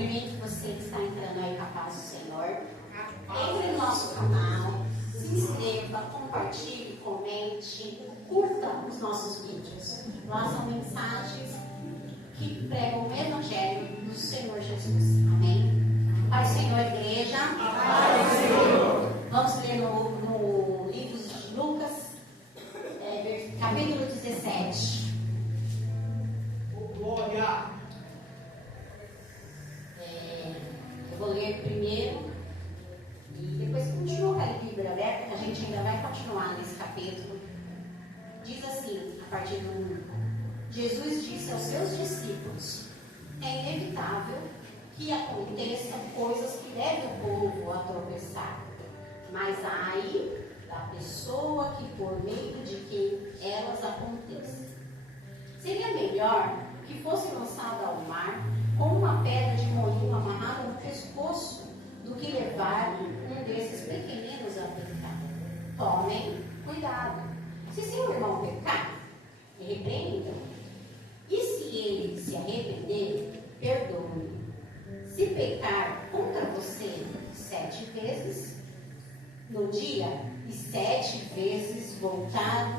cumprimento você que está entrando aí com a paz do Senhor. Entre no nosso canal, se inscreva, compartilhe, comente, curta os nossos vídeos. Lá são mensagens que pregam o Evangelho do Senhor Jesus. Amém? Pai Senhor, igreja. Pai Senhor. Vamos ler no livro de Lucas, capítulo 17. Glória. Eu vou ler primeiro e depois continua com a Bíblia aberta, que a gente ainda vai continuar nesse capítulo. Diz assim, a partir do 1: Jesus disse aos seus discípulos: é inevitável que aconteçam coisas que levem o povo a tropeçar, mas ai da pessoa que por meio de quem elas acontecem. Seria melhor que fosse lançada ao mar com uma pedra de moinho amarrada no pescoço do que levar um desses pequeninos a pecar. Tomem cuidado. Se seu irmão pecar, repreendam. E se ele se arrepender, perdoe. Se pecar contra você 7 vezes no dia e 7 vezes voltar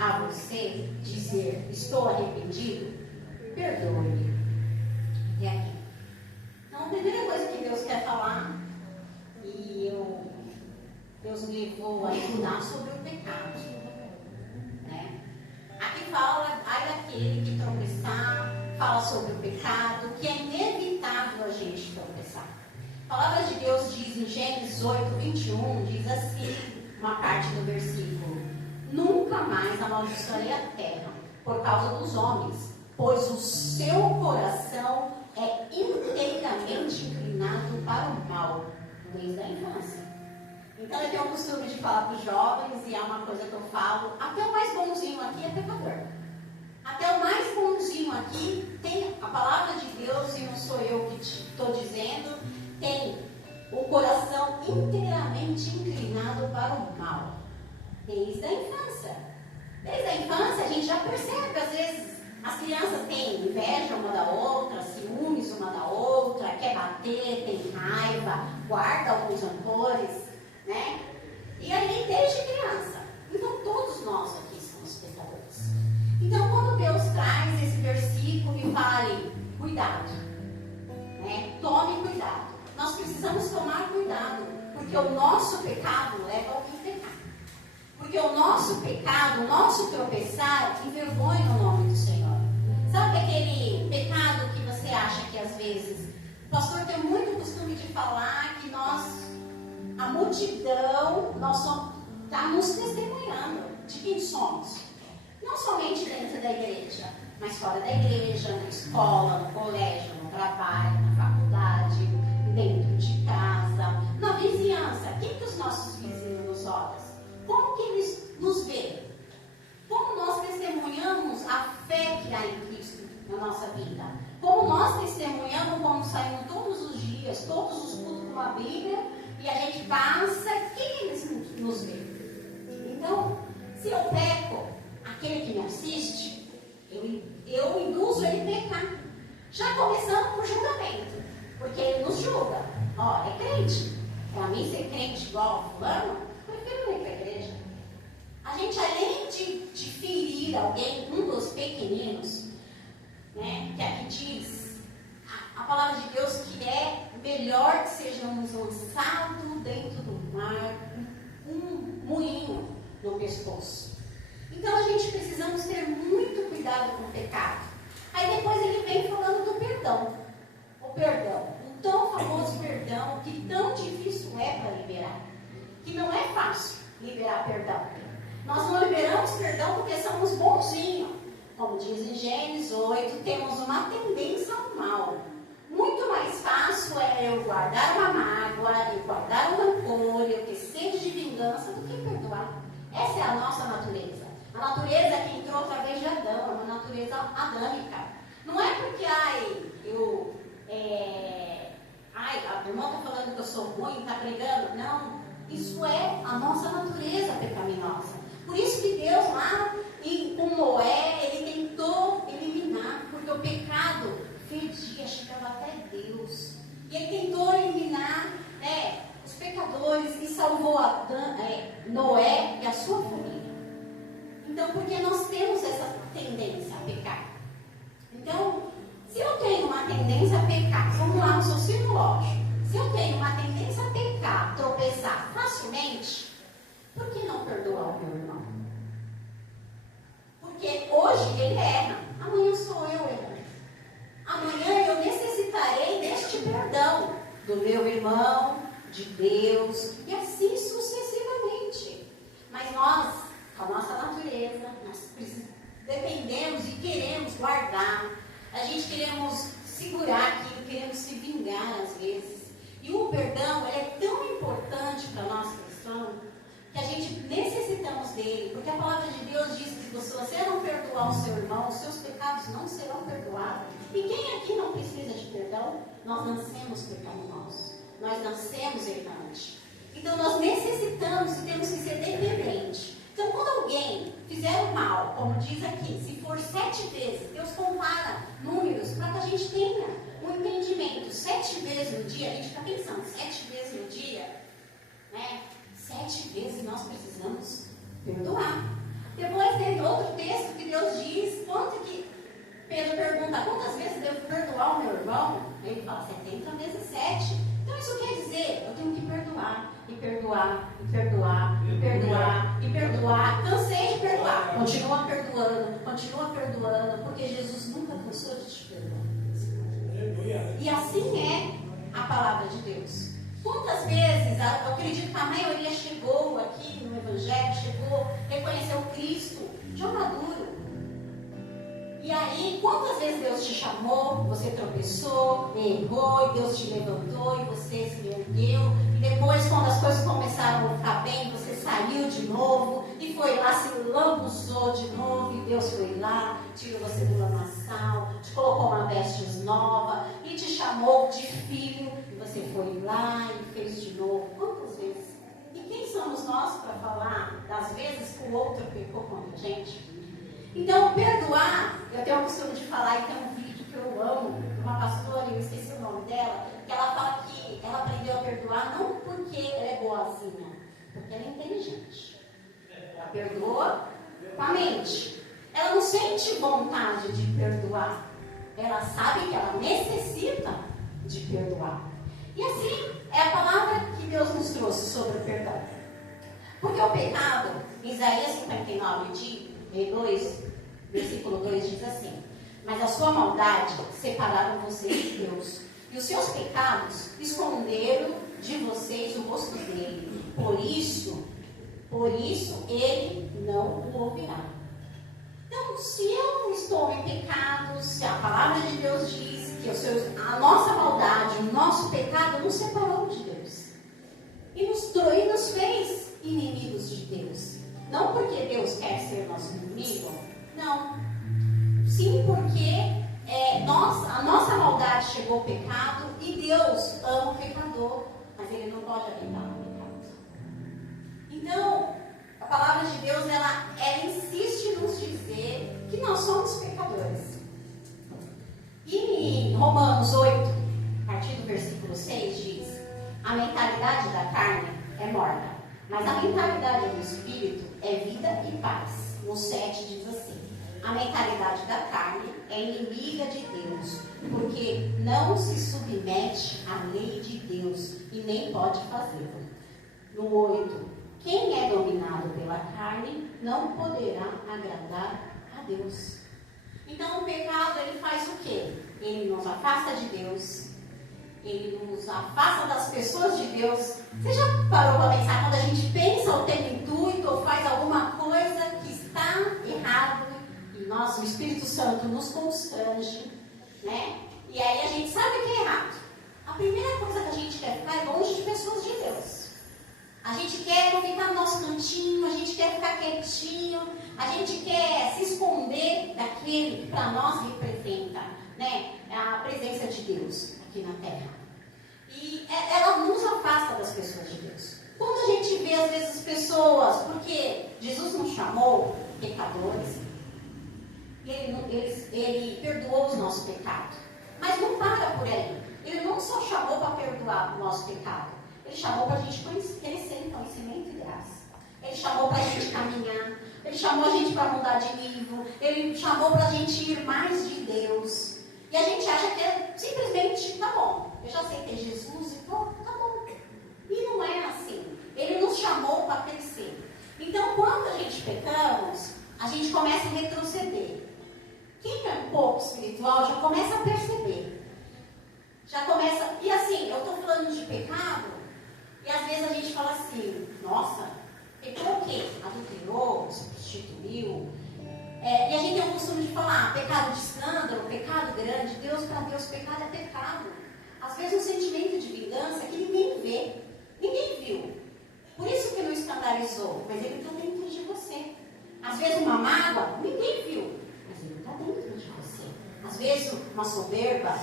a você dizer estou arrependido, perdoe. Até aqui. Então, a primeira coisa que Deus quer falar, e Deus me levou a estudar sobre o pecado, né? Aqui fala, ai daquele que tropeçar, fala sobre o pecado, que é inevitável a gente tropeçar. A palavra de Deus diz em Gênesis 8:21, diz assim, uma parte do versículo: nunca mais amaldiçoarei a terra por causa dos homens, pois o seu coração é inteiramente inclinado para o mal, desde a infância. Então eu tenho o costume de falar para os jovens, e é uma coisa que eu falo, até o mais bonzinho aqui é pecador. Até o mais bonzinho aqui tem a palavra de Deus, e não sou eu que estou dizendo, tem o coração inteiramente inclinado para o mal, desde a infância. Desde a infância a gente já percebe, às vezes, as crianças têm inveja uma da outra, ciúmes uma da outra, quer bater, tem raiva, guarda alguns rancores, né? E aí desde criança. Então todos nós aqui somos pecadores. Então quando Deus traz esse versículo e fale, cuidado, né? Tome cuidado. Nós precisamos tomar cuidado, porque o nosso pecado leva alguém a pecar. Porque o nosso pecado, o nosso tropeçar, envergonha o nome do Senhor. Sabe aquele pecado que você acha que às vezes... O pastor tem muito costume de falar que nós, a multidão, nós está nos testemunhando de quem somos. Não somente dentro da igreja, mas fora da igreja, na escola, no colégio, no trabalho, na faculdade, dentro de casa, na vizinhança. Quem que os nossos vizinhos nos olham? Como que eles nos veem? Como nós testemunhamos a fé que há em Cristo na nossa vida? Como nós testemunhamos quando saímos todos os dias, todos os cultos com a Bíblia, e a gente passa, quem eles nos veem? Então, se eu peco, aquele que me assiste, eu induzo ele a pecar. Já começando por julgamento, porque ele nos julga. Ó, é crente. Para mim ser crente igual a fulano, prefiro ir para a igreja. A gente, além de ferir alguém, um dos pequeninos, né, que aqui diz, a palavra de Deus, que é melhor que sejamos lançados dentro do mar, um moinho no pescoço. Então a gente precisamos ter muito cuidado com o pecado. Aí depois ele vem falando do perdão. O perdão, o tão famoso perdão, que tão difícil é para liberar. Que não é fácil liberar perdão. Nós não liberamos perdão porque somos bonzinhos. Como diz em Gênesis 8, temos uma tendência ao mal. Muito mais fácil é eu guardar uma mágoa, eu guardar um rancor, eu ter sede de vingança, do que perdoar. Essa é a nossa natureza. A natureza que entrou através de Adão, é uma natureza adâmica. Não é porque, a irmã está falando que eu sou ruim, está pregando. Não, isso é a nossa natureza pecaminosa. Por isso que Deus lá, com Noé, ele tentou eliminar, porque o pecado fedia, chegava até Deus. Noé e a sua família. Então, porque nós temos essa tendência a pecar. Então, se eu tenho uma tendência a pecar, vamos lá no raciocínio lógico. Se eu tenho uma tendência a pecar, tropeçar facilmente, por que não perdoar o meu irmão? Porque hoje ele erra, amanhã sou eu errando. Amanhã eu necessitarei deste perdão do meu irmão, de Deus, e assim sucessivamente. Mas nós, com a nossa natureza, nós dependemos e queremos guardar. A gente queremos segurar aquilo, queremos se vingar às vezes. E o perdão é tão importante para nós cristãos, que a gente necessitamos dele, porque a palavra de Deus diz que se você não perdoar o seu irmão, os seus pecados não serão perdoados. E quem aqui não precisa de perdão? Nós nascemos pecaminosos, nós nascemos errantes. Então nós necessitamos e temos que ser dependentes. Então quando alguém fizer o mal, como diz aqui, se for 7 vezes, Deus compara números para que a gente tenha um entendimento. 7 vezes no dia, a gente está pensando, 7 vezes no dia, né? 7 vezes nós precisamos perdoar. Depois tem outro texto que Deus diz, quanto que Pedro pergunta, quantas vezes devo perdoar o meu irmão? Ele fala, 70 vezes 7. Então isso quer dizer, eu tenho que perdoar, e perdoar, e perdoar, e perdoar, e perdoar. Cansei de perdoar. Continua perdoando, porque Jesus nunca cansou de te perdoar. E assim é a palavra de Deus. Quantas vezes, eu acredito que a maioria chegou aqui no Evangelho, reconheceu Cristo, já maduro. E aí, quantas vezes Deus te chamou, você tropeçou, errou, e Deus te levantou, e você se ergueu. E depois, quando as coisas começaram a ficar bem, você saiu de novo, e foi lá, se lambuzou de novo, e Deus foi lá, tirou você do lamaçal, te colocou uma veste nova, e te chamou de filho. Você foi lá e fez de novo. Quantas vezes? E quem somos nós para falar das vezes que o outro pecou contra a gente? Então, perdoar, eu tenho o costume de falar, e tem um vídeo que eu amo, uma pastora, eu esqueci o nome dela, que ela fala que ela aprendeu a perdoar não porque ela é boazinha, porque ela é inteligente. Ela perdoa com a mente. Ela não sente vontade de perdoar. Ela sabe que ela necessita de perdoar. E assim é a palavra que Deus nos trouxe sobre o perdão. Porque o pecado, Isaías 59:2, versículo 2 diz assim: mas a sua maldade separaram vocês de Deus, e os seus pecados esconderam de vocês o rosto dele. Por isso ele não o ouvirá. Então, se eu estou em pecado, se a palavra de Deus diz que a nossa maldade, o nosso pecado nos separou de Deus e nos fez inimigos de Deus. Não porque Deus quer ser nosso inimigo, não. Sim, porque a nossa maldade chegou ao pecado e Deus ama o pecador, mas Ele não pode habitar no pecado. Então, a palavra de Deus, ela insiste em nos dizer que nós somos pecadores. E em Romanos 8, a partir do versículo 6, diz: a mentalidade da carne é morta, mas a mentalidade do Espírito é vida e paz. No 7 diz assim: a mentalidade da carne é inimiga de Deus, porque não se submete à lei de Deus e nem pode fazê-lo. No 8, quem é dominado pela carne não poderá agradar a Deus. Então o pecado, ele faz o quê? Ele nos afasta de Deus, ele nos afasta das pessoas de Deus. Você já parou para pensar, quando a gente pensa ou tem intuito ou faz alguma coisa que está errado, e o Espírito Santo nos constrange, né? E aí a gente sabe que é errado. A primeira coisa que a gente quer ficar é longe de pessoas de Deus. A gente quer ficar no nosso cantinho, a gente quer ficar quietinho, a gente quer se esconder daquele que para nós representa, né, a presença de Deus aqui na terra. E ela nos afasta das pessoas de Deus. Quando a gente vê às vezes pessoas, porque Jesus nos chamou pecadores, e ele perdoou os nossos pecados. Mas não para por aí. Ele não só chamou para perdoar o nosso pecado. Ele chamou para a gente crescer em conhecimento e graça. Ele chamou para a gente caminhar. Ele chamou a gente para mudar de nível. Ele chamou para a gente ir mais de Deus. E a gente acha que é simplesmente, tá bom, eu já aceitei Jesus e tá bom. E não é assim. Ele nos chamou para crescer. Então, quando a gente pecamos, a gente começa a retroceder. Quem é um pouco espiritual já começa a perceber. Já começa... E assim, eu estou falando de pecado, e às vezes a gente fala assim, nossa, pecou o quê? Adulterou, se prostituiu. E a gente tem o costume de falar, pecado de escândalo, pecado grande. Para Deus, pecado é pecado. Às vezes um sentimento de vingança que ninguém vê, ninguém viu. Por isso que não escandalizou, mas ele está dentro de você. Às vezes uma mágoa, ninguém viu, mas ele está dentro de você. Às vezes uma soberba,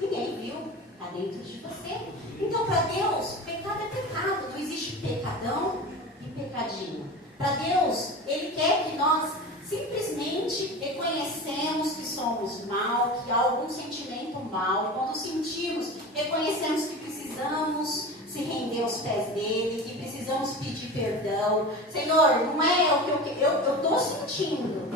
ninguém viu, está dentro de você. Então para Deus, pecado é pecado, não existe pecadão e pecadinho. Para Deus, Ele quer que nós simplesmente reconhecemos que somos mal, que há algum sentimento mal. Quando sentimos, reconhecemos que precisamos se render aos pés dele, que precisamos pedir perdão. Senhor, não é o que eu estou sentindo,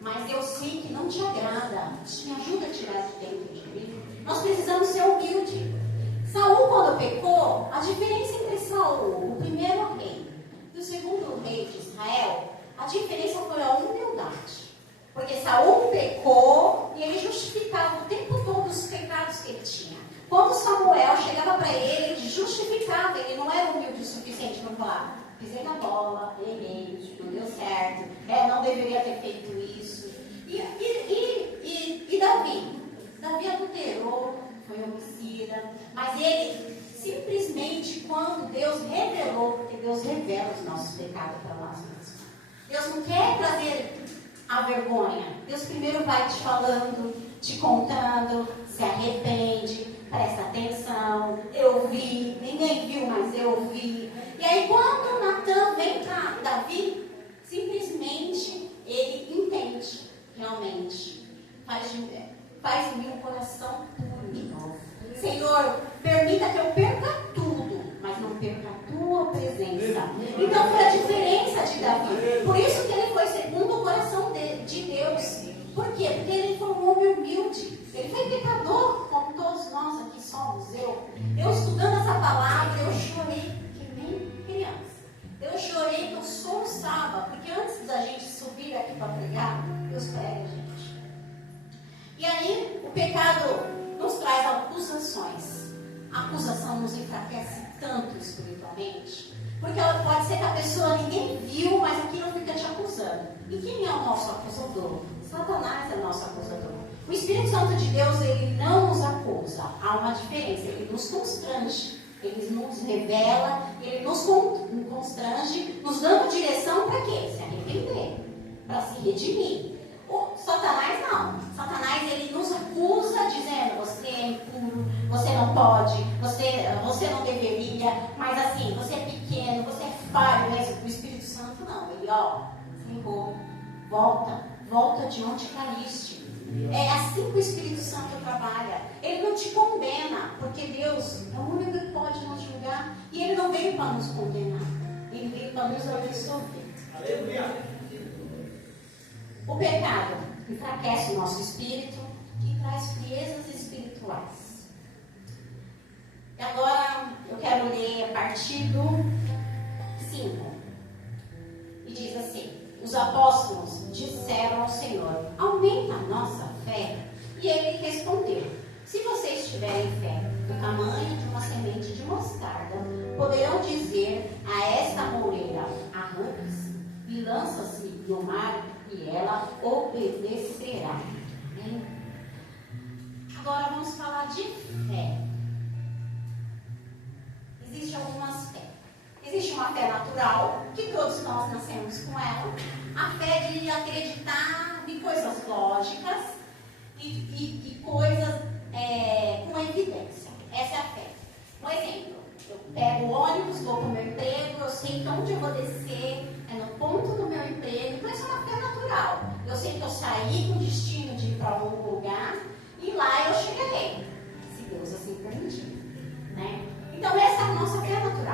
mas eu sei que não te agrada. Isso me ajuda a tirar de dentro de mim. Nós precisamos ser humildes. Saul, quando pecou, a diferença entre Saul, o primeiro rei, e o segundo rei de Israel, a diferença foi a humildade. Porque Saul pecou e ele justificava o tempo todo os pecados que ele tinha. Quando Samuel chegava para ele, ele justificava, ele não era humilde o suficiente para falar, pisei na bola, errei, não deu certo, não deveria ter feito isso. E Davi? Davi adulterou, foi homicida, mas ele simplesmente, quando Deus revelou, porque Deus revela os nossos pecados para nós mesmos. Deus não quer trazer a vergonha. Deus primeiro vai te falando, te contando, se arrepende, presta atenção, eu vi, ninguém viu, mas eu vi. E aí quando Natan vem para Davi, simplesmente ele entende, realmente, faz em mim um coração puro de novo. Senhor, permita que eu perca tudo, mas não perca a tua presença. Então foi a diferença de Davi. Por isso que ele foi segundo o coração de Deus. Por quê? Porque ele foi um homem humilde. Ele foi pecador, como todos nós aqui somos. Eu estudando essa palavra, eu chorei que nem criança. Eu chorei que eu soluçava, porque antes da gente subir aqui para pregar, Deus prega a gente. E aí, o pecado nos traz acusações. A acusação nos enfraquece tanto espiritualmente, porque pode ser que a pessoa ninguém viu, mas aquilo fica te acusando. E quem é o nosso acusador? Satanás é o nosso acusador. O Espírito Santo de Deus, ele não nos acusa. Há uma diferença, ele nos constrange, ele nos revela, ele nos constrange, nos dando direção para quê? Se arrepender, para se redimir. O Satanás não. Satanás, ele nos acusa dizendo, você é impuro, você não pode, você não deveria, mas assim, você é pequeno, você é falho, mas o Espírito Santo não. Ele, você errou, volta de onde caíste. É assim que o Espírito Santo trabalha. Ele não te condena, porque Deus é o único que pode nos julgar. E Ele não veio para nos condenar, Ele veio para nos absolver. Aleluia. O pecado enfraquece o nosso espírito e traz friezas espirituais. E agora eu quero ler a partir do 5. E diz assim: os apóstolos disseram ao Senhor, aumenta a nossa fé. E ele respondeu, se vocês tiverem fé do tamanho de uma semente de mostarda, poderão dizer a esta moreira, arranque-se e lança-se no mar, e ela obedecerá. Amém? Agora vamos falar de fé. Existem algumas fé. Existe uma fé natural, que todos nós nascemos com ela. A fé de acreditar em coisas lógicas e coisas com evidência. Essa é a fé. Por exemplo, eu pego o ônibus, vou para o meu emprego, eu sei que onde eu vou descer é no ponto do meu emprego. Então, isso é uma fé natural. Eu sei que eu saí com o destino de ir para algum lugar e lá eu chegarei, se Deus assim permitir. Né? Então, essa é a nossa fé natural.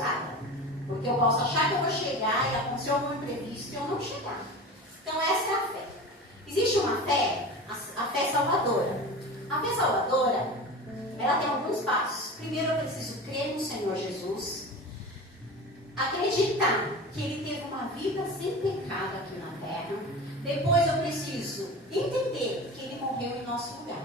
frustrada. Porque eu posso achar que eu vou chegar e acontecer algum imprevisto e eu não chegar. Então essa é a fé. Existe uma fé, a fé salvadora. A fé salvadora, ela tem alguns passos. Primeiro eu preciso crer no Senhor Jesus, acreditar que Ele teve uma vida sem pecado aqui na terra. Depois eu preciso entender que Ele morreu em nosso lugar.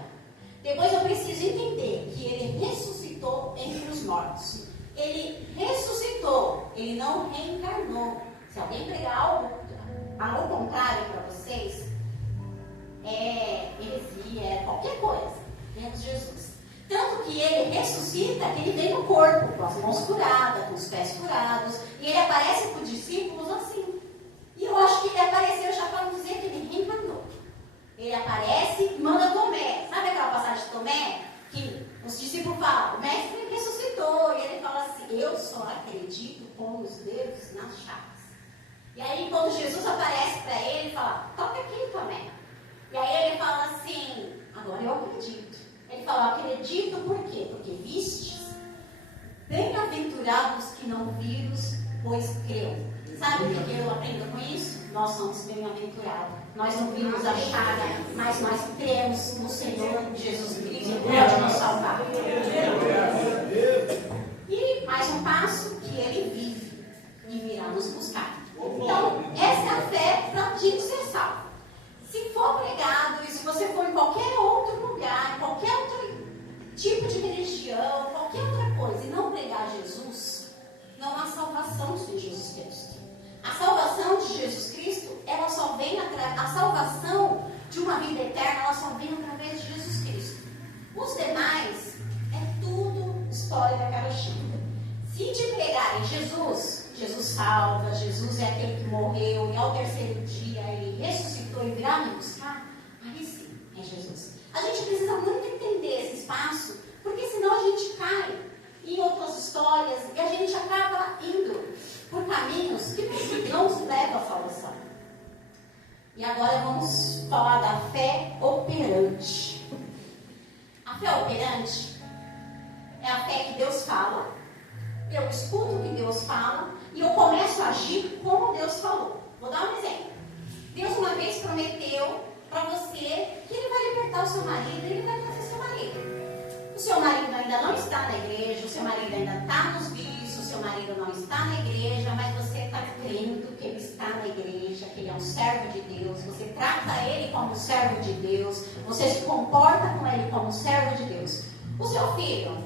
Depois eu preciso entender que Ele ressuscitou entre os mortos. Ele ressuscitou, Ele não reencarnou. Se alguém pregar algo ao contrário para vocês, é heresia, é qualquer coisa, menos Jesus. Tanto que Ele ressuscita, que Ele vem no corpo, com as mãos curadas, com os pés curados, e Ele aparece para os discípulos assim. E eu acho que Ele apareceu já para dizer que Ele reencarnou. Ele aparece e manda Tomé. Sabe aquela passagem de Tomé? Que os discípulos falam, o mestre ressuscitou. E ele fala assim, eu só acredito com os dedos nas chagas. E aí quando Jesus aparece para ele, ele fala, toca aqui, Tomé. E aí ele fala assim, agora eu acredito. Ele fala, eu acredito por quê? Porque vistes, bem-aventurados que não viram, pois creu. Sabe o que eu aprendo com isso? Nós somos bem-aventurados. Nós não vimos a chaga, mas nós cremos no Senhor Jesus Cristo que pode nos salvar. E mais um passo, que Ele vive e virá nos buscar. Então, essa é a fé para a gente ser salvo. Se for pregado, e se você for em qualquer outro lugar, em qualquer outro tipo de religião, qualquer outra coisa, e não pregar Jesus, não há salvação sem Jesus Cristo. A salvação de Jesus Cristo, ela só vem a salvação de uma vida eterna, ela só vem através de Jesus Cristo. Os demais é tudo história da carochinha. Se te pregarem Jesus, Jesus salva, Jesus é aquele que morreu e ao terceiro dia ele ressuscitou e virá me buscar, aí sim é Jesus. A gente precisa muito entender esse espaço, porque senão a gente cai em outras histórias e a gente acaba indo por caminhos que não nos levam à salvação. E agora vamos falar da fé operante. A fé operante é a fé que Deus fala, eu escuto o que Deus fala e eu começo a agir como Deus falou. Vou dar um exemplo. Deus uma vez prometeu para você que Ele vai libertar o seu marido e Ele vai trazer seu marido. O seu marido ainda não está na igreja, o seu marido ainda está nos vícios, o seu marido não está na igreja, mas você está crendo que ele está na igreja, que ele é um servo de Deus, você trata ele como um servo de Deus, você se comporta com ele como um servo de Deus. O seu filho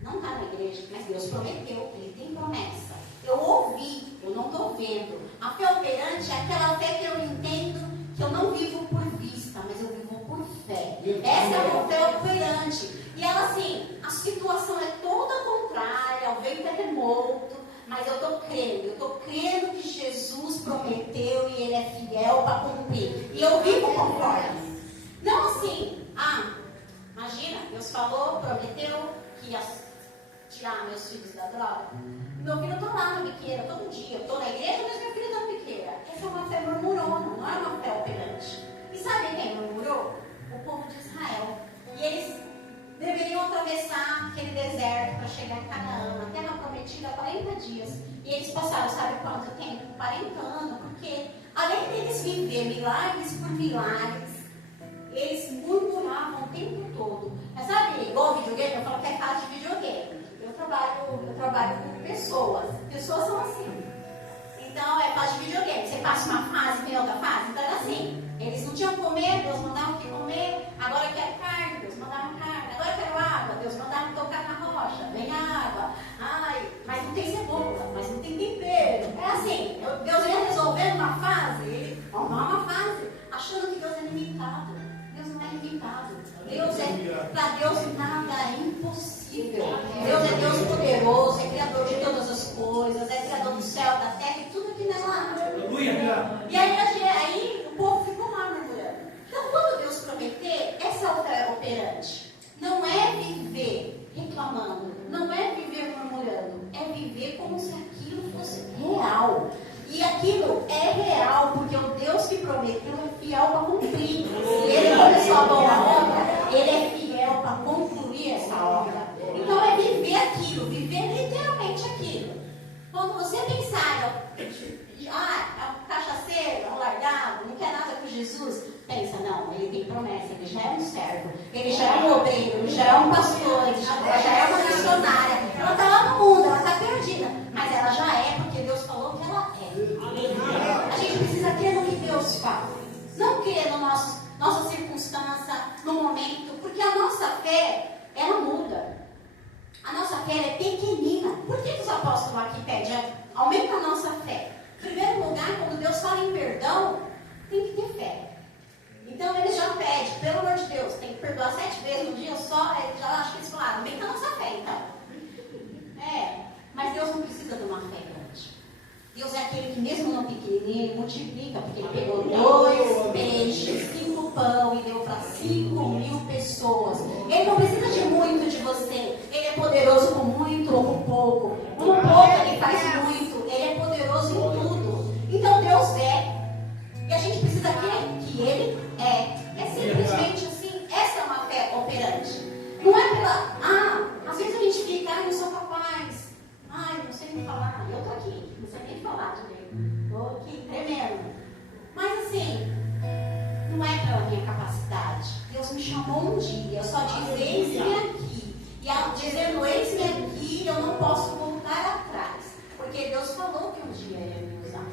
não está na igreja, mas Deus prometeu, ele tem promessa. Eu ouvi, eu não estou vendo. A fé operante é aquela fé que eu entendo que eu não vivo por vista, mas eu vivo por fé. Essa é a fé operante. E ela assim, a situação é toda contrária, vem terremoto, mas eu estou crendo que Jesus prometeu e Ele é fiel para cumprir. E eu vivo conforme. Não assim, imagina, Deus falou, prometeu que ia tirar meus filhos da droga. Meu filho está lá na biqueira todo dia. Eu estou na igreja, mas meu filho está na biqueira. Essa é uma fé murmurona, não é uma fé operante. E sabe quem murmurou? O povo de Israel. E eles deveriam atravessar aquele deserto para chegar em Canaã, na terra prometida, há 40 dias. E eles passaram, sabe quanto tempo? 40 anos, porque além deles viver milagres por milagres, eles murmuravam o tempo todo. Mas sabe, igual videogame, eu falo que é casa de videogame. Eu trabalho com pessoas. Pessoas são assim. Então é fase de videogame. Você passa uma fase, vem outra fase. Então era assim. Eles não tinham comer, Deus mandava o que comer. Agora eu quero carne, Deus mandava carne. Agora eu quero água, Deus mandava tocar na rocha. Vem água. Ai, mas não tem cebola, mas não tem tempero. É assim. Deus ia resolvendo uma fase, ele arrumava uma fase, achando que Deus é limitado. Deus não é limitado. Para Deus nada é impossível. Deus é Deus poderoso, é criador de todas as coisas, é criador do céu, da terra e tudo aqui nela. E aí o povo ficou lá murmurando. Então, quando Deus prometer, essa é a fé operante. Não é viver reclamando, não é viver murmurando, é viver como se aquilo fosse real. E aquilo é real, porque o Deus que prometeu é fiel para cumprir. Se Ele começou a boa obra, Ele é fiel para concluir essa obra. Então é viver aquilo, viver literalmente aquilo. Não, ele tem promessa, ele já é um servo, ele já é um obreiro, ele já é um pastor, ele já é uma missionária. Ela está lá no mundo, ela está perdida, mas ela já é porque Deus falou que ela é. A gente precisa crer no que Deus fala, não crer na nossa circunstância, no momento, porque a nossa fé, ela muda. A nossa fé é pequenina. Por que os apóstolos aqui pedem? Aumenta a nossa fé. Em primeiro lugar, quando Deus fala em perdão, tem que ter fé. Então eles já pedem, pelo amor de Deus, tem que perdoar 7 vezes no dia só. Já acho que eles falaram, aumenta a nossa fé então. Mas Deus não precisa de uma fé grande. Deus é aquele que mesmo no pequenininho, ele multiplica, porque ele pegou 2 peixes, 5 pão e deu para 5.000 pessoas. Ele não precisa de muito de você. Ele é poderoso com muito ou com pouco. Com pouco ele faz muito. Ele é poderoso em tudo. Então Deus é. E a gente precisa crer que ele é. É simplesmente assim. Essa é uma fé operante. Não é pela... às vezes a gente fica, não sou capaz. Não sei nem falar. Eu tô aqui, não sei nem falar direito. Tô aqui tremendo. Mas assim, não é pela minha capacidade. Deus me chamou um dia, eu só disse, eis-me aqui. E ao dizer eis-me aqui, eu não posso voltar atrás. Porque Deus falou que um dia ia me usar.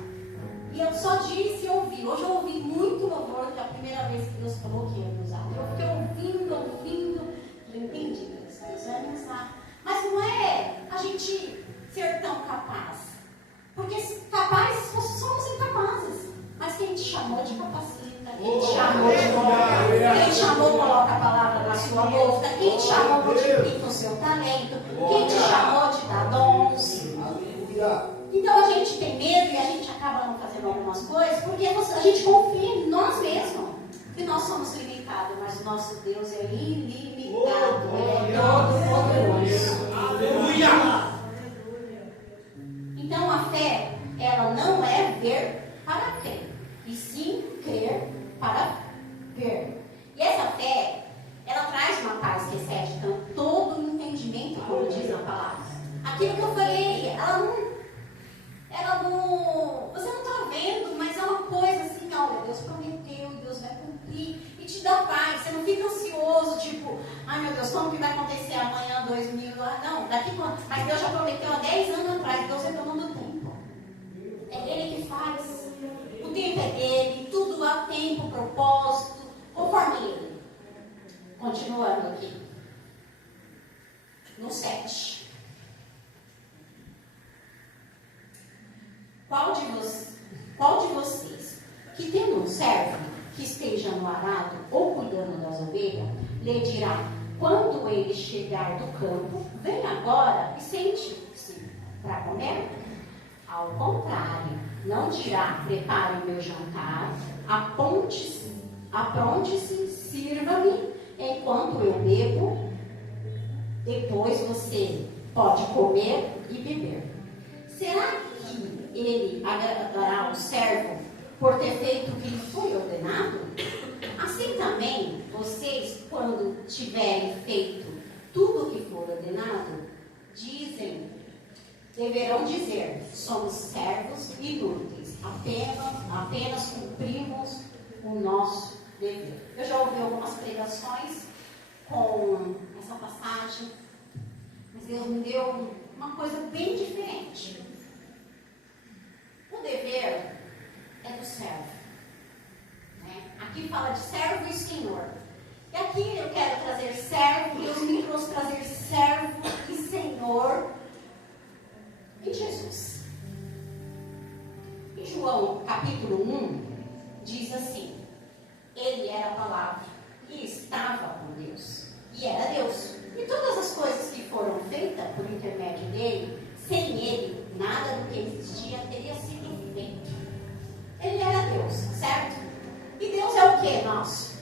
E eu só disse e ouvi. Hoje eu ouvi muito louvor, que é a primeira vez que Deus falou que ia me usar. Eu fiquei ouvindo. Eu entendi, Deus vai me usar. Mas não é a gente ser tão capaz. Porque capazes, somos incapazes. Mas quem te chamou te capacita. Quem te chamou te coloca. Quem te chamou coloca a palavra na sua boca. Quem te chamou multiplica o seu talento. Quem te chamou te dá dons. Então a gente tem medo e a gente acaba não fazendo algumas coisas porque a gente confia em nós mesmos. Que nós somos limitados, mas o nosso Deus é ilimitado. Ele é todo poderoso. Aleluia! Então a fé, ela não é ver para crer, e sim crer para ver. E essa fé, ela traz uma paz que excede todo o entendimento, como diz na palavra. Aquilo que eu falei, você não está vendo, mas é uma coisa assim, olha, Deus prometeu, Deus vai cumprir, e te dá paz. Você não fica ansioso, tipo, ai meu Deus, como que vai acontecer amanhã, 2000? Não, daqui quando? Mas Deus já prometeu há 10 anos atrás, Deus é dono do tempo. É Ele que faz. O tempo é dele, tudo há tempo, propósito, conforme Ele. Continuando aqui. No 7. Qual de vocês, que tendo um servo que esteja no arado ou cuidando das ovelhas, lhe dirá, quando ele chegar do campo, vem agora e sente-se para comer? Ao contrário, não dirá, prepare o meu jantar, apronte-se, sirva-me, enquanto eu bebo, depois você pode comer e beber. Será que ele agradará o servo por ter feito o que lhe foi ordenado? Assim também, vocês, quando tiverem feito tudo o que for ordenado, deverão dizer, somos servos inúteis, apenas cumprimos o nosso dever. Eu já ouvi algumas pregações com essa passagem, mas Deus me deu uma coisa bem diferente. O dever é do servo. Aqui fala de servo e senhor. E aqui eu quero trazer servo, Deus me trouxe trazer servo e senhor em Jesus. Em João capítulo 1, diz assim, ele era a palavra e estava com Deus. E era Deus. E todas as coisas que foram feitas por intermédio dele, sem ele, nada do que existia teria sido feito. Ele era Deus, certo? E Deus é o que nosso?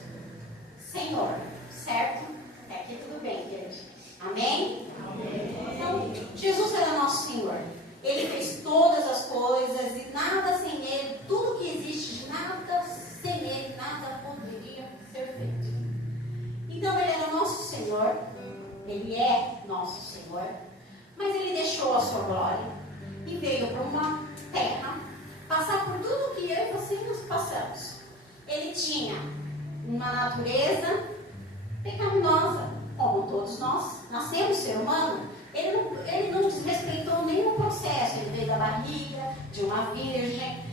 Senhor, certo? Até aqui tudo bem, gente. Amém? Amém? Então, Jesus era nosso Senhor. Ele fez todas as coisas e nada sem ele, tudo que existe, nada sem ele, nada poderia ser feito. Então, ele era nosso Senhor. Ele é nosso Senhor. Mas ele deixou a sua glória e veio para uma terra passar por tudo que eu e você nos passamos. Ele tinha uma natureza pecaminosa, como todos nós. Nascemos ser humano. Ele não desrespeitou nenhum processo. Ele veio da barriga de uma virgem,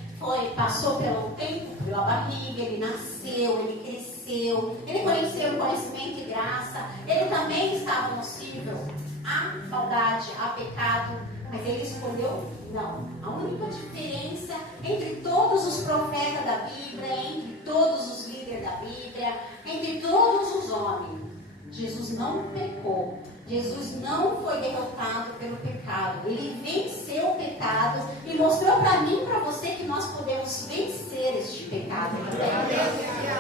passou pelo tempo, pela barriga, ele nasceu, ele cresceu, ele conheceu conhecimento e graça. Ele também estava nocível à maldade, a pecado, mas ele escolheu não. A única diferença entre todos os profetas da Bíblia, entre todos os líderes da Bíblia, entre todos os homens, Jesus não pecou. Jesus não foi derrotado pelo pecado. Ele venceu o pecado e mostrou para mim e para você que nós podemos vencer este pecado.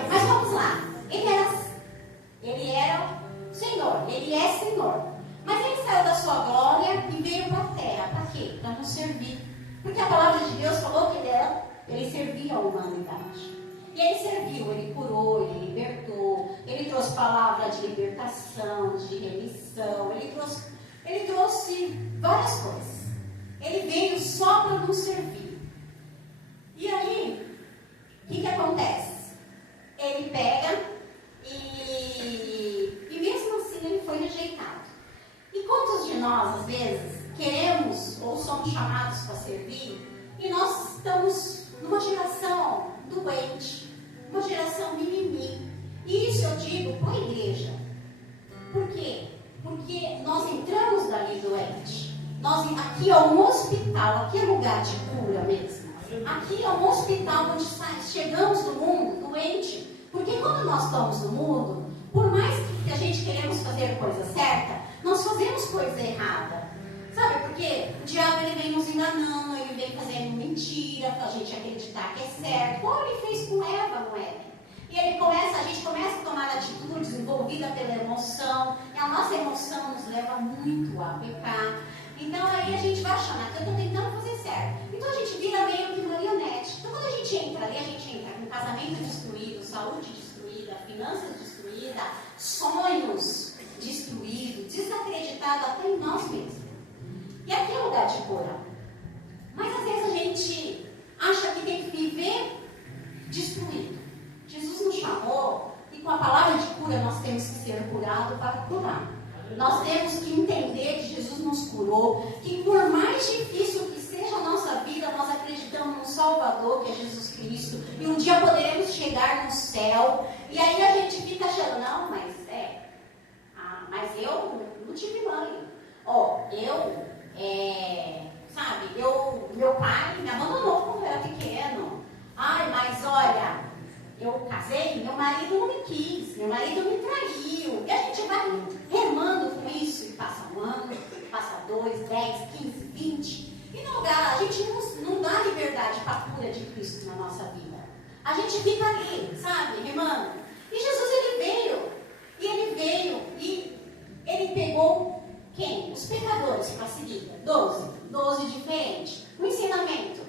Mas vamos lá. Ele era Senhor. Ele é Senhor. Mas ele saiu da sua glória e veio para a terra. Para quê? Para nos servir. Porque a palavra de Deus falou que ele servia a humanidade. E ele serviu, ele curou, ele libertou, ele trouxe palavra de libertação, de remissão, ele trouxe várias coisas. Ele veio só para nos servir. E aí, o que acontece? Ele pega e mesmo assim ele foi rejeitado. E quantos de nós, às vezes, queremos ou somos chamados para servir e nós estamos numa geração doente, uma geração mimimi. E isso eu digo para a igreja. Por quê? Porque nós entramos dali doente. Aqui é um hospital, aqui é lugar de cura mesmo. Aqui é um hospital onde chegamos no mundo doente. Porque quando nós estamos no mundo, por mais que a gente queremos fazer coisa certa, nós fazemos coisa errada. Sabe por quê? O diabo ele vem nos enganando, ele vem fazendo mentira para a gente acreditar que é certo. Como ele fez com Eva, não é? E a gente começa a tomar atitudes envolvida pela emoção. E a nossa emoção nos leva muito a pecar. Então aí a gente vai achando que eu estou tentando fazer certo. Então a gente vira meio que marionete. Então quando a gente entra ali, a gente entra com casamento destruído, saúde destruída, finanças destruídas, sonhos destruídos, desacreditado até em nós mesmos. E aqui é lugar de cura. Mas às vezes a gente acha que tem que viver destruído. Jesus nos chamou e com a palavra de cura nós temos que ser curados para curar. Nós temos que entender que Jesus nos curou, que por mais difícil que seja a nossa vida, nós acreditamos no Salvador, que é Jesus Cristo, e um dia poderemos chegar no céu. E aí a gente fica achando, não, mas eu não tive mãe. Meu pai me abandonou quando eu era pequeno. Mas olha, eu casei, meu marido não me quis, meu marido me traiu. E a gente vai remando com isso, e passa um ano, passa 2, 10, 15, 20. E não dá, a gente não dá liberdade para a cura de Cristo na nossa vida. A gente fica ali, sabe, remando. E Jesus, ele veio e ele pegou quem? Os pecadores para seguir. 12 diferentes. O ensinamento,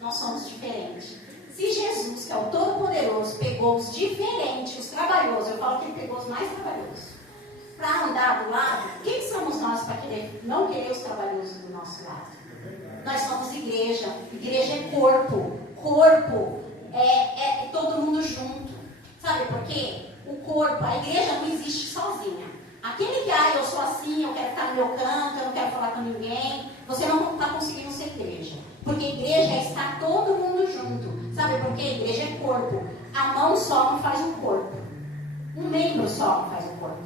nós somos diferentes. Se Jesus, que é o Todo-Poderoso, pegou os diferentes, os trabalhosos, eu falo que ele pegou os mais trabalhosos, para andar do lado, quem somos nós para não querer os trabalhosos do nosso lado? Nós somos igreja. Igreja é corpo. Corpo é todo mundo junto. Sabe por quê? O corpo, a igreja não existe sozinha. Aquele que, eu sou assim, eu quero ficar no meu canto, eu não quero falar com ninguém, você não está conseguindo ser igreja. Porque igreja é estar todo mundo junto. Sabe por quê? Igreja é corpo. A mão só não faz um corpo. Um membro só não faz um corpo.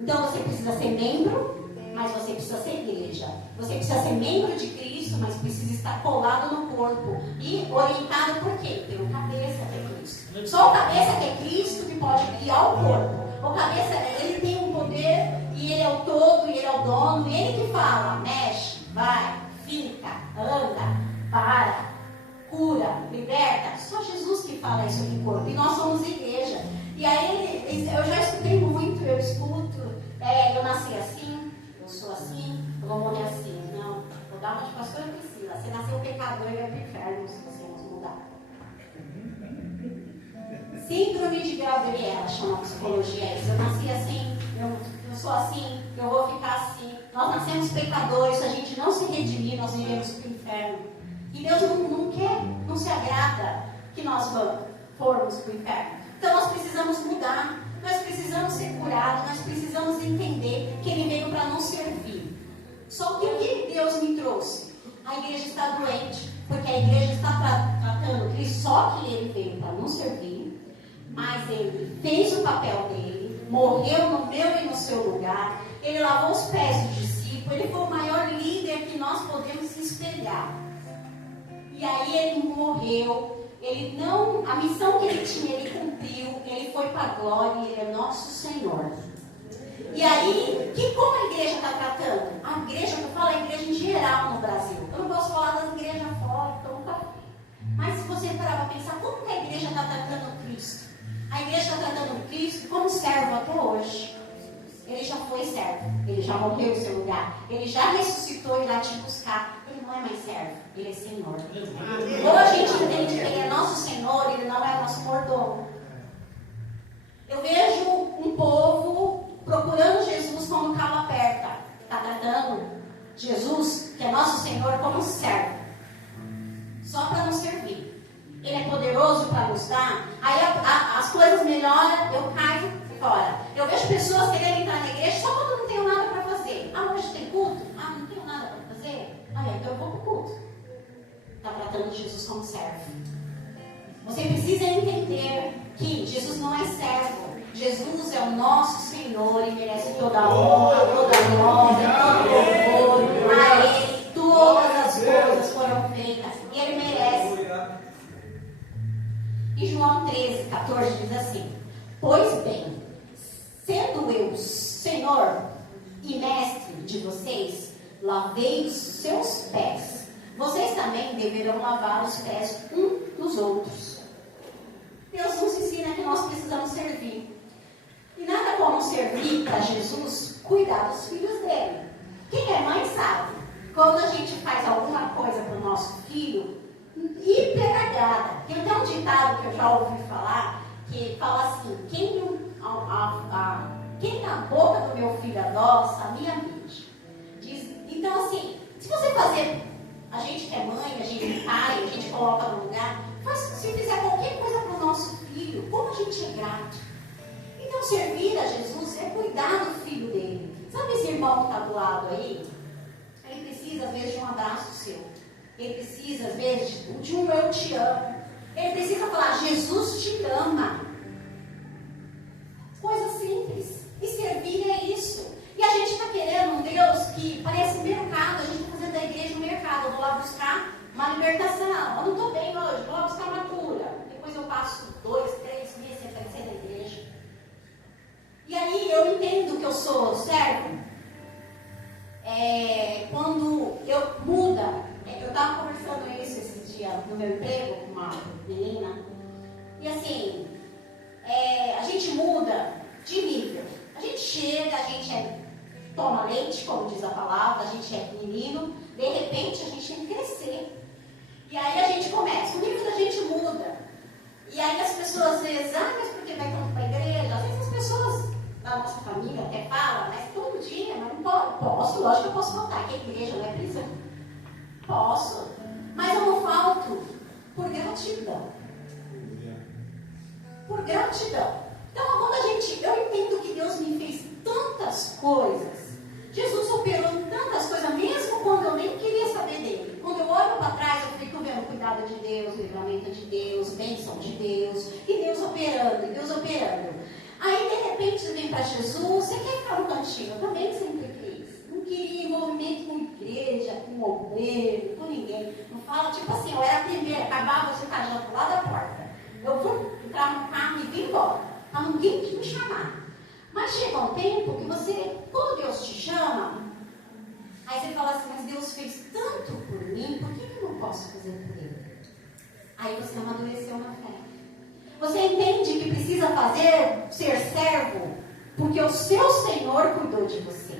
Então você precisa ser membro, mas você precisa ser igreja. Você precisa ser membro de Cristo, mas precisa estar colado no corpo. E orientado por quê? Pelo cabeça que é Cristo. Só o cabeça que é Cristo que pode guiar o corpo. O cabeça, ele tem um poder, e ele é o todo, e ele é o dono, e ele que fala, mexe, vai, fica, anda, para, cura, liberta. Só Jesus que fala isso aqui, corpo. E nós somos igreja. E aí, eu já escutei muito, eu escuto, eu nasci assim, eu sou assim, eu vou morrer assim. Não, vou dar uma de pastora Priscila. Você nasceu pecador e vai para o inferno se você não mudar. Síndrome de Gabriela, chama a psicologia isso. Eu nasci assim, eu sou assim, eu vou ficar assim. Nós nascemos pecadores, se a gente não se redimir, nós iremos para o inferno. E Deus não quer, não se agrada que nós formos para o inferno. Então nós precisamos mudar, nós precisamos ser curados, nós precisamos entender que Ele veio para nos servir. Só que o que Deus me trouxe? A igreja está doente, porque a igreja está tratando Cristo, só que Ele veio para nos servir, mas Ele fez o papel dele, morreu no meu e no seu lugar, Ele lavou os pés do discípulo, Ele foi o maior líder que nós podemos espelhar. E aí Ele morreu. A missão que Ele tinha, Ele cumpriu, Ele foi para a glória, Ele é nosso Senhor. E aí, como a igreja está tratando? A igreja, que eu falo, é a igreja em geral no Brasil. Eu não posso falar das igrejas fora, então tá. Mas se você parar para pensar, como que a igreja está tratando Cristo? A igreja está tratando Cristo como servo até hoje. Ele já foi servo, Ele já morreu em seu lugar, Ele já ressuscitou e irá te buscar. Ele não é mais servo, Ele é Senhor. Ou a gente entende que Ele é nosso Senhor, Ele não é nosso mordomo. Eu vejo um povo procurando Jesus como cabo aperta. Está tratando Jesus, que é nosso Senhor, como servo. Só para nos servir. Ele é poderoso para nos dar. Aí as coisas melhoram, eu caio fora. Eu vejo pessoas querendo entrar na igreja só quando não tenho nada para fazer. Hoje tem culto? Não tenho nada para fazer? Então eu vou para o culto. Está tratando Jesus como servo. Você precisa entender que Jesus não é servo. Jesus é o nosso Senhor e merece toda a honra, toda a glória, todo o louvor. A Ele todas as coisas foram feitas e Ele merece. E João 13, 14 diz assim: pois bem, sendo eu Senhor e mestre de vocês, lavei os seus pés. Vocês também deverão lavar os pés uns dos outros. Deus nos ensina que nós precisamos servir. E nada como servir para Jesus, cuidar dos filhos dele. Quem é mãe sabe. Quando a gente faz alguma coisa para o nosso filho, hiperagada. Tem até um ditado que eu já ouvi falar, que fala assim: quem na boca do meu filho adoça, a minha mente. Então assim, se você fazer, a gente que é mãe, a gente que é pai, a gente coloca no lugar, se fizer qualquer coisa para o nosso filho, como a gente é grato. Então, servir a Jesus é cuidar do filho dele. Sabe esse irmão que está do lado aí? Ele precisa, às vezes, de um abraço seu. Ele precisa, às vezes, de um eu te amo. Ele precisa falar: Jesus te ama. Coisa simples. E servir é isso. E a gente está querendo um Deus que parece mercado. A gente está fazendo da igreja um mercado. Eu vou lá buscar uma libertação. Eu não estou bem hoje, vou lá buscar uma cura. Depois eu passo 2, 3 meses sem aparecer na igreja. E aí eu entendo que eu sou servo. Quando eu muda, eu estava conversando isso esse dia no meu emprego com uma menina. E assim, a gente muda de nível. A gente chega, a gente toma leite, como diz a palavra, a gente é menino. De repente a gente tem que crescer. E aí a gente começa, o nível da gente muda. E aí as pessoas às vezes, mas por que vai tanto para a igreja? Às vezes as pessoas da nossa família até falam, mas todo dia, mas não posso, lógico que eu posso faltar, que a igreja não é prisão. Posso, mas eu não falto por gratidão. Por gratidão. Então, quando eu entendo que Deus me fez tantas coisas, Jesus operou em tantas coisas, mesmo quando eu nem queria saber dele. Quando eu olho para trás, eu fico vendo cuidado de Deus, livramento de Deus, bênção de Deus, e Deus operando, e Deus operando. Aí, de repente, você vem para Jesus, você quer ficar no cantinho? Eu também sempre quis. Não queria envolvimento com igreja, com obreiro, com ninguém. Não fala, tipo assim, eu era a primeira, acabava você estar do lado da porta. Eu vou entrar no carro e vim embora, para ninguém me chamar. Mas chega um tempo que você, quando Deus te chama, aí você fala assim, mas Deus fez tanto por mim, por que eu não posso fazer por ele? Aí você amadureceu na fé. Você entende que precisa ser servo, porque o seu Senhor cuidou de você.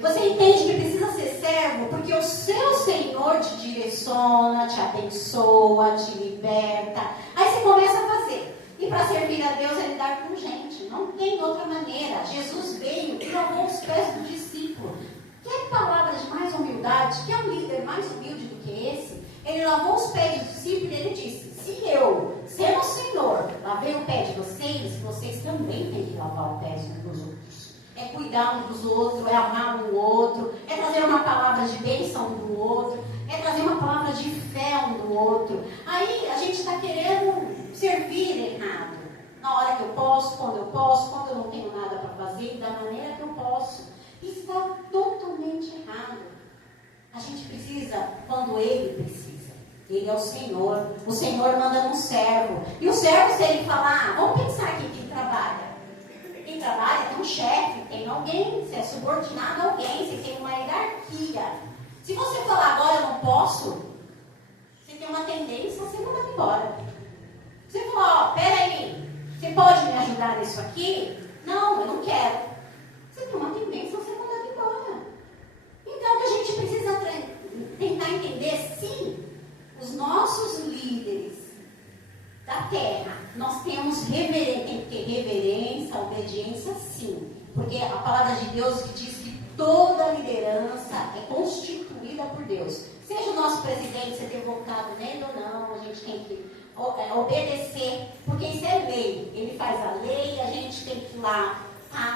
Você entende que precisa ser servo, porque o seu Senhor te direciona, te abençoa, te liberta. Aí você começa a fazer. E para servir a Deus é lidar com gente. Não tem outra maneira. Jesus veio e lavou os pés do discípulo. Que palavra de mais humildade? Que é um líder mais humilde do que esse? Ele lavou os pés do discípulo e ele disse: se eu, sendo o Senhor, lavei o pé de vocês, tem que lavar o pé uns dos outros. É cuidar um dos outros, é amar um do outro, é trazer uma palavra de bênção um do outro, é trazer uma palavra de fé um do outro. Aí a gente está querendo servir errado. Na hora que eu posso, quando eu não tenho nada para fazer, da maneira que eu posso. Isso está totalmente errado. A gente precisa quando Ele precisa. Ele é o Senhor. O Senhor manda num servo. E o servo, se ele falar, vamos pensar aqui quem trabalha. Quem trabalha tem um chefe, tem alguém, se é subordinado a alguém, você tem uma hierarquia. Se você falar agora eu não posso, você tem uma tendência a ser mandado embora. Você falar, ó, peraí, você pode me ajudar nisso aqui? Não, eu não quero. Você tem uma tendência a ser mandado embora. Então, o que a gente precisa tentar entender, sim, os nossos líderes da terra, nós temos tem que ter reverência, obediência, sim. Porque a palavra de Deus que diz que toda liderança é constituída por Deus. Seja o nosso presidente ser devotado nele ou não, a gente tem que obedecer, porque isso é lei. Ele faz a lei e a gente tem que ir lá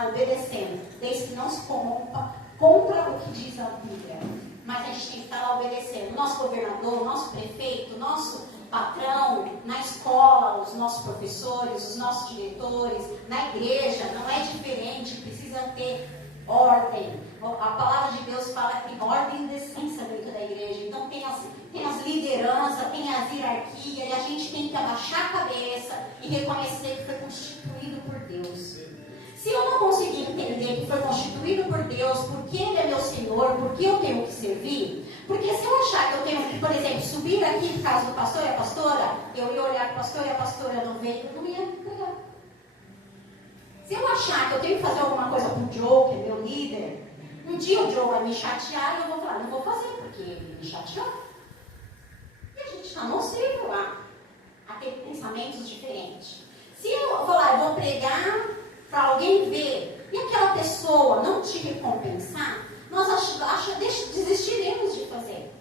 obedecendo, desde que não se corrompa contra o que diz a Bíblia. Mas a gente tem que estar lá obedecendo. O nosso governador, o nosso prefeito, o nosso patrão, na escola, os nossos professores, os nossos diretores, na igreja, não é diferente, precisa ter ordem. A palavra de Deus fala que tem ordem e decência dentro da igreja. Então tem as lideranças, tem as hierarquias, e a gente tem que abaixar a cabeça e reconhecer que foi constituído por Deus. Se eu não conseguir entender que foi constituído por Deus, porque Ele é meu Senhor, porque eu tenho que servir, porque se eu achar que eu tenho que, por exemplo, subir aqui por causa do pastor e a pastora, eu ia olhar para o pastor e a pastora não veio, eu não ia pegar. Se eu achar que eu tenho que fazer alguma coisa com o Joe, que é meu líder, um dia o Joe vai me chatear e eu vou falar, não vou fazer, porque ele me chateou. E a gente está nocivo a ter pensamentos diferentes. Se eu falar, eu vou pregar para alguém ver, e aquela pessoa não te recompensar, nós desistiremos de fazer.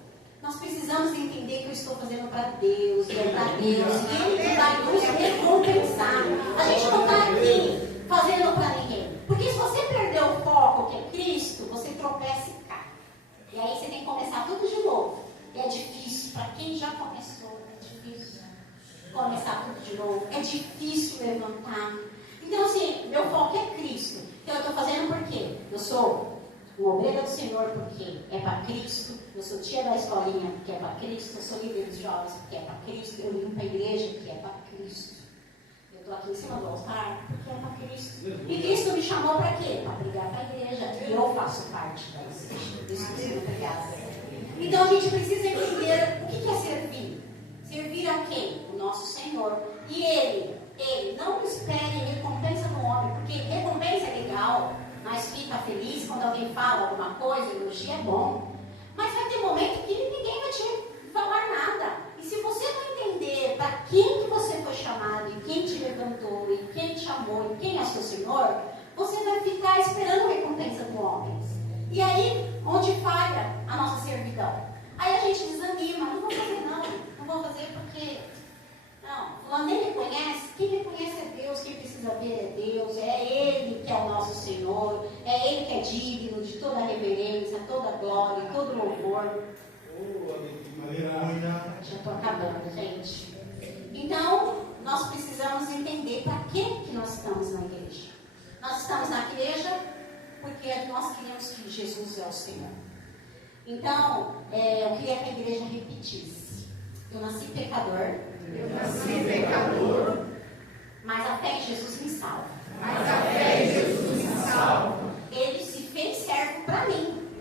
Nós precisamos entender que eu estou fazendo para Deus, e é para Deus, e Ele vai nos recompensar. A gente não está aqui fazendo para ninguém. Porque se você perder o foco, que é Cristo, você tropeça e cai. E aí você tem que começar tudo de novo. E é difícil, para quem já começou, é difícil começar tudo de novo. É difícil levantar. Então, assim, meu foco é Cristo. Então, eu estou fazendo por quê? Eu sou uma ovelha do Senhor porque é para Cristo. Eu sou tia da escolinha porque é para Cristo. Eu sou líder dos jovens porque é para Cristo. Eu limpo a igreja porque é para Cristo. Eu estou aqui em cima do altar porque é para Cristo. E Cristo me chamou para quê? Para pregar para a igreja. E eu faço parte da igreja. Isso que eu pregada. Então, a gente precisa entender o que é servir. Servir a quem? O nosso Senhor. E Ele não espere recompensa no homem, porque recompensa é legal, mas fica feliz quando alguém fala alguma coisa, elogio é bom. Mas vai ter momento que ninguém vai te falar nada. E se você não entender para quem que você foi chamado, e quem te levantou, e quem te chamou, e quem é seu Senhor, você vai ficar esperando recompensa do homem. E aí, onde falha a nossa servidão? Aí a gente desanima, não vou fazer não vou fazer porque... Não, fulano nem reconhece. Quem reconhece é Deus, quem precisa ver é Deus, é Ele que é o nosso Senhor, é Ele que é digno de toda a reverência, toda a glória, todo o louvor. Já estou acabando, gente. Então, nós precisamos entender para que nós estamos na igreja. Nós estamos na igreja porque nós queremos que Jesus é o Senhor. Então, eu queria que a igreja repetisse. Eu nasci pecador. Mas a fé em Jesus me salva. Ele se fez servo para mim.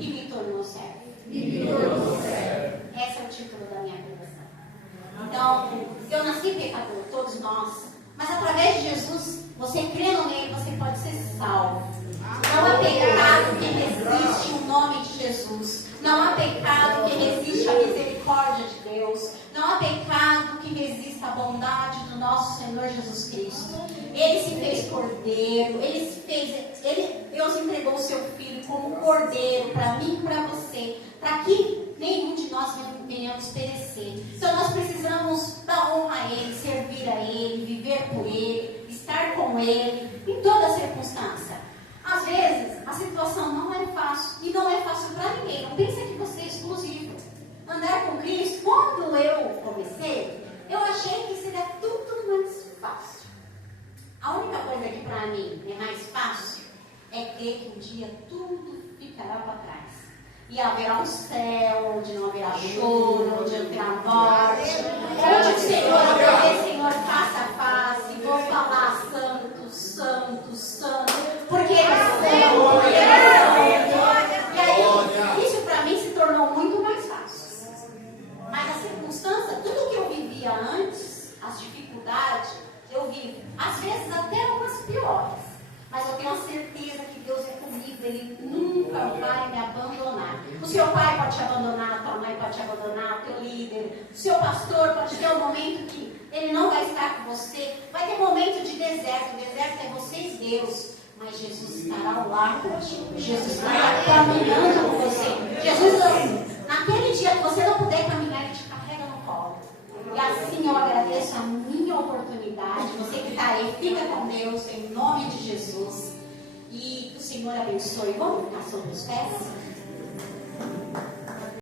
E me tornou servo. Esse é o título da minha pregação. Então, eu nasci pecador, todos nós. Mas através de Jesus, você crendo nele, você pode ser salvo. Não há pecado que resiste o nome de Jesus. Não há pecado que resiste a misericórdia de Deus. Não há pecado que resista à bondade do nosso Senhor Jesus Cristo. Ele se fez cordeiro. Deus entregou o seu Filho como cordeiro para mim e para você. Para que nenhum de nós venhamos perecer. Então nós precisamos dar honra a Ele, servir a Ele, viver por Ele, estar com Ele, em toda circunstância. Às vezes, a situação não é fácil, e não é fácil para ninguém. Não pensa que você é exclusivo. Andar com Cristo, quando eu comecei, eu achei que seria tudo mais fácil. A única coisa que para mim é mais fácil é crer que um dia tudo ficará para trás. E haverá um céu, onde não haverá choro, onde não haverá morte, onde o Senhor vai Senhor, face a face, vou falar santo, santo, santo, porque Ele é santo, Ele é santo. E aí, isso para mim se tornou muito mais fácil. Mas a circunstância, tudo que eu vivia antes, as dificuldades, eu vivo, às vezes até umas piores. Mas eu tenho a certeza que Deus é comigo, Ele nunca vai me abandonar. O seu pai pode te abandonar, a tua mãe pode te abandonar, o teu líder, o seu pastor pode ter um momento que ele não vai estar com você. Vai ter momento de deserto, o deserto é você e Deus. Mas Jesus estará ao lado contigo, Jesus estará caminhando com você. Jesus, naquele dia que você não puder caminhar, Ele te carrega no colo. E assim eu agradeço a minha oportunidade. Você que está aí, fica com Deus, em nome de Jesus. E o Senhor abençoe. Vamos ficar sobre os pés?